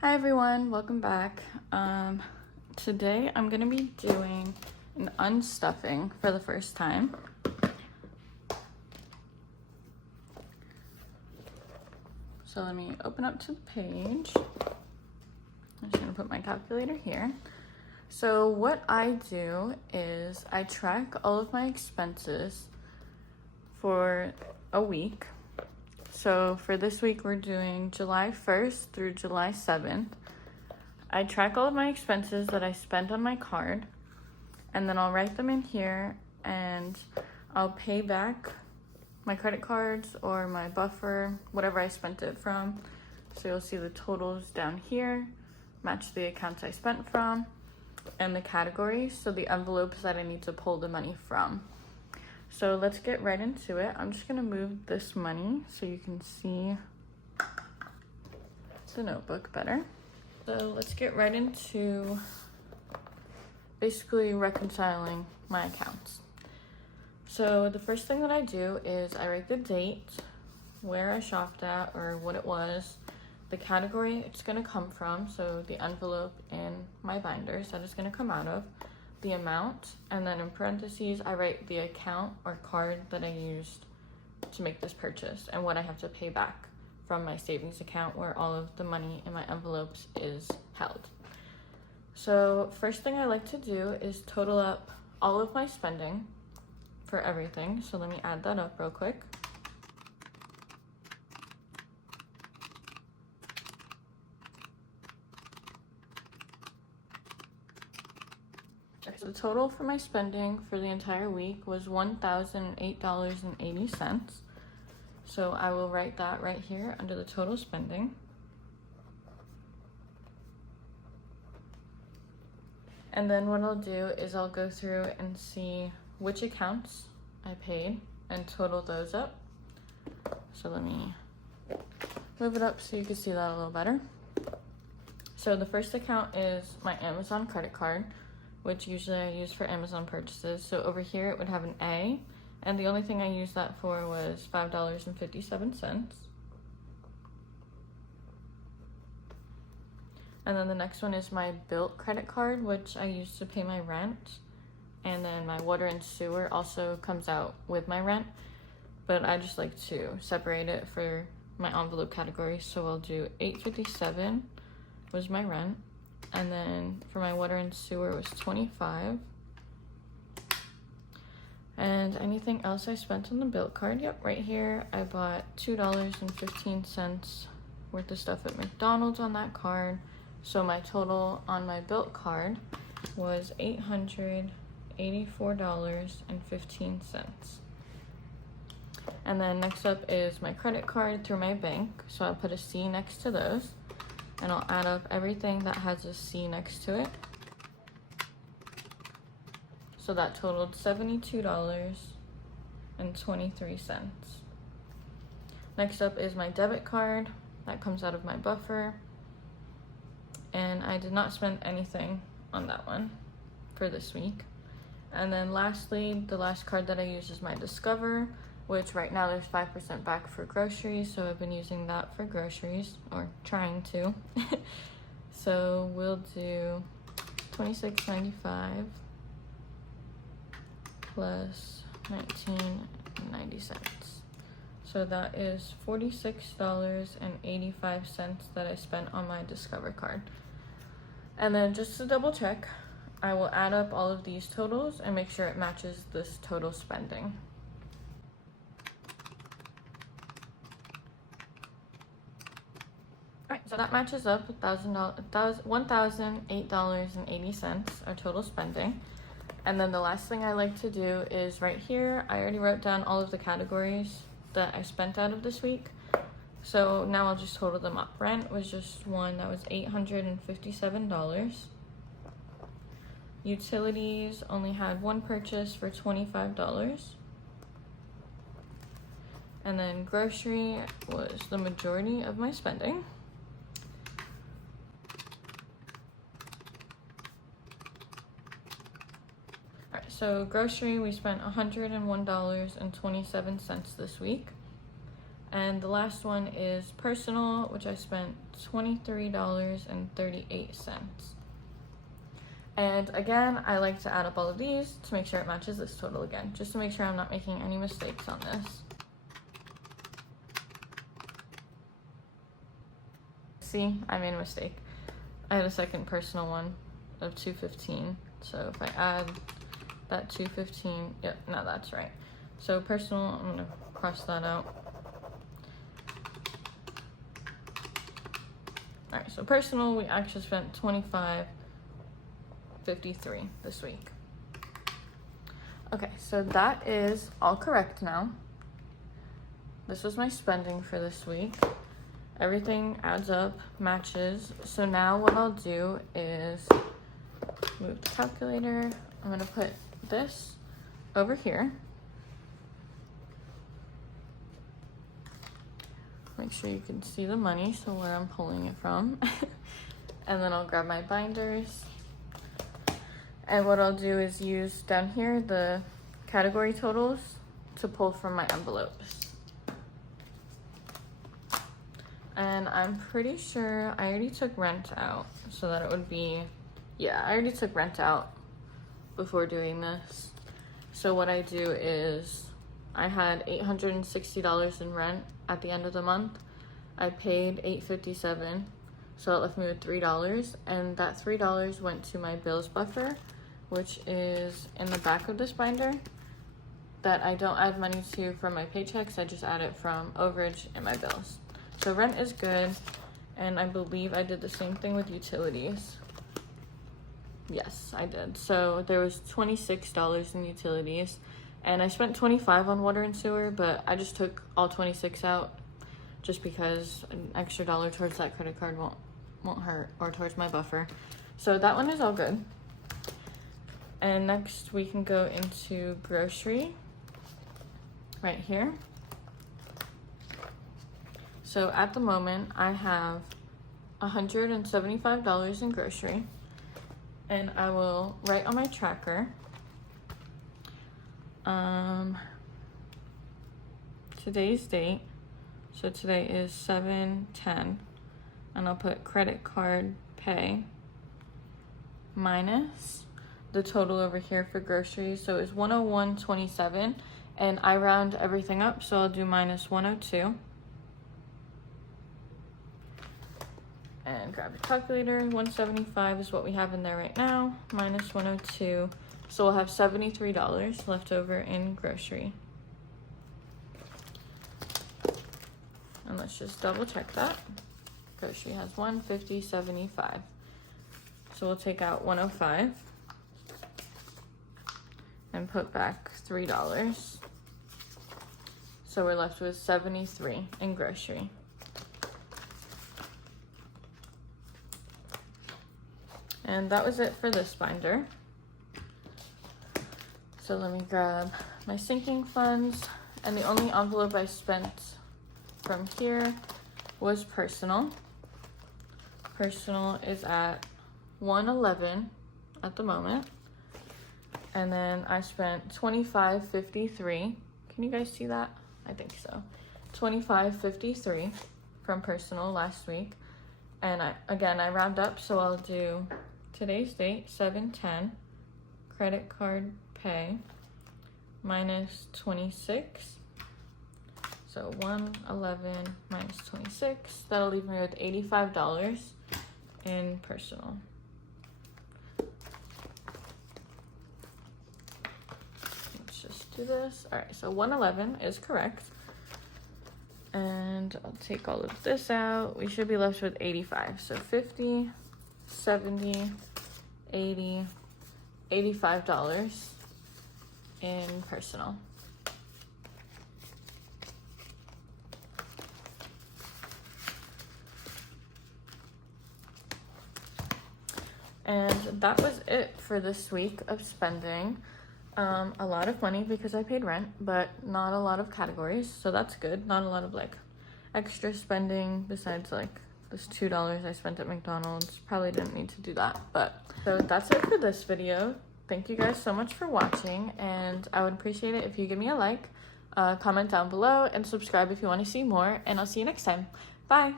Hi everyone, welcome back. Today I'm gonna be doing an unstuffing for the first time. So let me open up to the page. I'm just gonna put my calculator here. So what I do is I track all of my expenses for a week. So for this week, we're doing July 1st through July 7th. I track all of my expenses that I spent on my card, and then I'll write them in here, and I'll pay back my credit cards or my buffer, whatever I spent it from. So you'll see the totals down here, match the accounts I spent from, and the categories, so the envelopes that I need to pull the money from. So let's get right into it. I'm just gonna move this money so you can see the notebook better. So let's get right into basically reconciling my accounts. So the first thing that I do is I write the date, where I shopped at or what it was, the category it's gonna come from, so the envelope in my binders that it's gonna come out of, the amount, and then in parentheses I write the account or card that I used to make this purchase and what I have to pay back from my savings account where all of the money in my envelopes is held. So first thing I like to do is total up all of my spending for everything. So let me add that up real quick. So the total for my spending for the entire week was $1,008.80. So I will write that right here under the total spending. And then what I'll do is I'll go through and see which accounts I paid and total those up. So let me move it up so you can see that a little better. So the first account is my Amazon credit card, which usually I use for Amazon purchases. So over here it would have an A, and the only thing I used that for was $5.57. And then the next one is my Bilt credit card, which I use to pay my rent. And then my water and sewer also comes out with my rent, but I just like to separate it for my envelope category. So I'll do $8.57 was my rent. And then for my water and sewer was $25. And anything else I spent on the Bilt card, yep, right here, I bought $2.15 worth of stuff at McDonald's on that card. So my total on my Bilt card was $884.15. And then next up is my credit card through my bank. So I'll put a C next to those, and I'll add up everything that has a C next to it. So that totaled $72.23. Next up is my debit card. That comes out of my buffer. And I did not spend anything on that one for this week. And then lastly, the last card that I use is my Discover, which right now there's 5% back for groceries, so I've been using that for groceries, or trying to. So we'll do $26.95 plus $19.90. So that is $46.85 that I spent on my Discover card. And then just to double check, I will add up all of these totals and make sure it matches this total spending. Alright, so that matches up $1,008.80, our total spending. And then the last thing I like to do is right here, I already wrote down all of the categories that I spent out of this week. So now I'll just total them up. Rent was just one, that was $857. Utilities only had one purchase for $25. And then grocery was the majority of my spending. Alright, so grocery, we spent $101.27 this week. And the last one is personal, which I spent $23.38. And again, I like to add up all of these to make sure it matches this total again, just to make sure I'm not making any mistakes on this. See, I made a mistake. I had a second personal one of $215. So if I add that $215, yep, no, that's right. So personal, I'm gonna cross that out. All right, so personal, we actually spent $25.53 this week. Okay, so that is all correct now. This was my spending for this week. Everything adds up, matches. So now what I'll do is move the calculator. I'm gonna put this over here. Make sure you can see the money, so where I'm pulling it from. And then I'll grab my binders. And what I'll do is use down here the category totals to pull from my envelopes. And I'm pretty sure I already took rent out so that it would be, yeah, I already took rent out before doing this. So what I do is I had $860 in rent at the end of the month. I paid $857, so it left me with $3, and that $3 went to my bills buffer, which is in the back of this binder that I don't add money to from my paychecks. I just add it from overage in my bills. So rent is good, and I believe I did the same thing with utilities. Yes, I did. So there was $26 in utilities, and I spent $25 on water and sewer, but I just took all 26 out just because an extra dollar towards that credit card won't hurt, or towards my buffer. So that one is all good. And next we can go into grocery right here. So at the moment I have $175 in grocery, and I will write on my tracker today's date. So today is 7/10, and I'll put credit card pay minus the total over here for groceries. So it's $101.27, and I round everything up, so I'll do minus 102. And grab a calculator. 175 is what we have in there right now, minus 102. So we'll have $73 left over in grocery. And let's just double check that. Grocery has 150.75. So we'll take out 105 and put back $3. So we're left with 73 in grocery. And that was it for this binder. So let me grab my sinking funds, and the only envelope I spent from here was personal. Personal is at $111 at the moment. And then I spent $25.53. Can you guys see that? I think so. $25.53 from personal last week. And I round up, so I'll do today's date, 7/10, credit card pay minus 26. So 111 minus 26, that'll leave me with $85 in personal. Let's just do this. All right, so 111 is correct. And I'll take all of this out. We should be left with 85. So 50, 70, 80, $85 in personal. And that was it for this week of spending. A lot of money because I paid rent, but not a lot of categories, so that's good. Not a lot of like extra spending besides like this $2 I spent at McDonald's. Probably didn't need to do that, but so that's it for this video. Thank you guys so much for watching, and I would appreciate it if you give me a like, comment down below, and subscribe if you want to see more, and I'll see you next time. Bye!